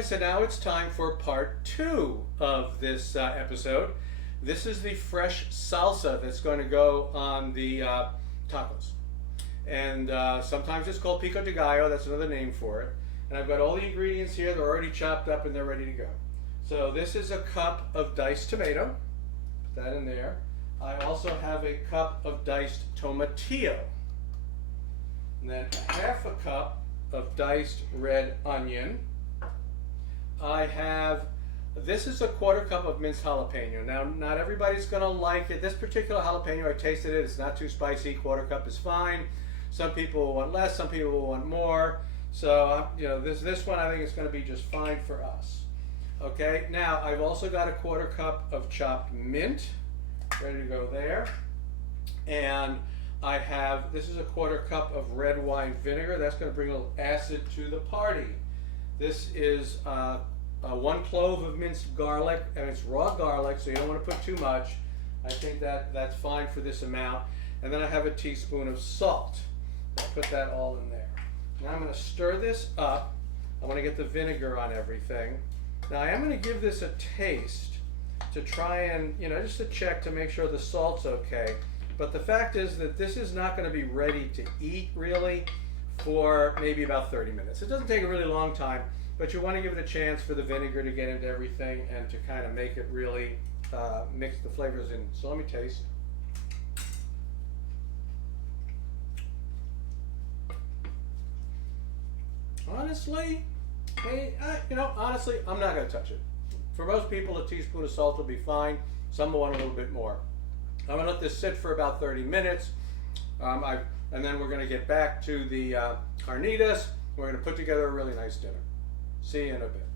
So now it's time for part two of this episode. This is the fresh salsa that's going to go on the tacos. And sometimes it's called Pico de Gallo, that's another name for it. And I've got all the ingredients here, they're already chopped up and they're ready to go. So this is a cup of diced tomato, put that in there. I also have a cup of diced tomatillo. And then a half a cup of diced red onion. This is a quarter cup of minced jalapeno. Now, not everybody's going to like it. This particular jalapeno, I tasted it. It's not too spicy. Quarter cup is fine. Some people will want less. Some people will want more. So, this one I think is going to be just fine for us. Okay. Now, I've also got a quarter cup of chopped mint ready to go there. And this is a quarter cup of red wine vinegar. That's going to bring a little acid to the party. This is 1 clove of minced garlic, and it's raw garlic, so you don't want to put too much. I think that's fine for this amount. And then I have a teaspoon of salt. I'll put that all in there. Now I'm going to stir this up. I want to get the vinegar on everything. Now I am going to give this a taste to try and, just to check to make sure the salt's okay. But the fact is that this is not going to be ready to eat really for maybe about 30 minutes. It doesn't take a really long time, but you want to give it a chance for the vinegar to get into everything and to kind of make it really mix the flavors in. So let me taste. Honestly, honestly, I'm not going to touch it. For most people, a teaspoon of salt will be fine. Some will want a little bit more. I'm going to let this sit for about 30 minutes. And then we're going to get back to the carnitas. We're going to put together a really nice dinner. See you in a bit.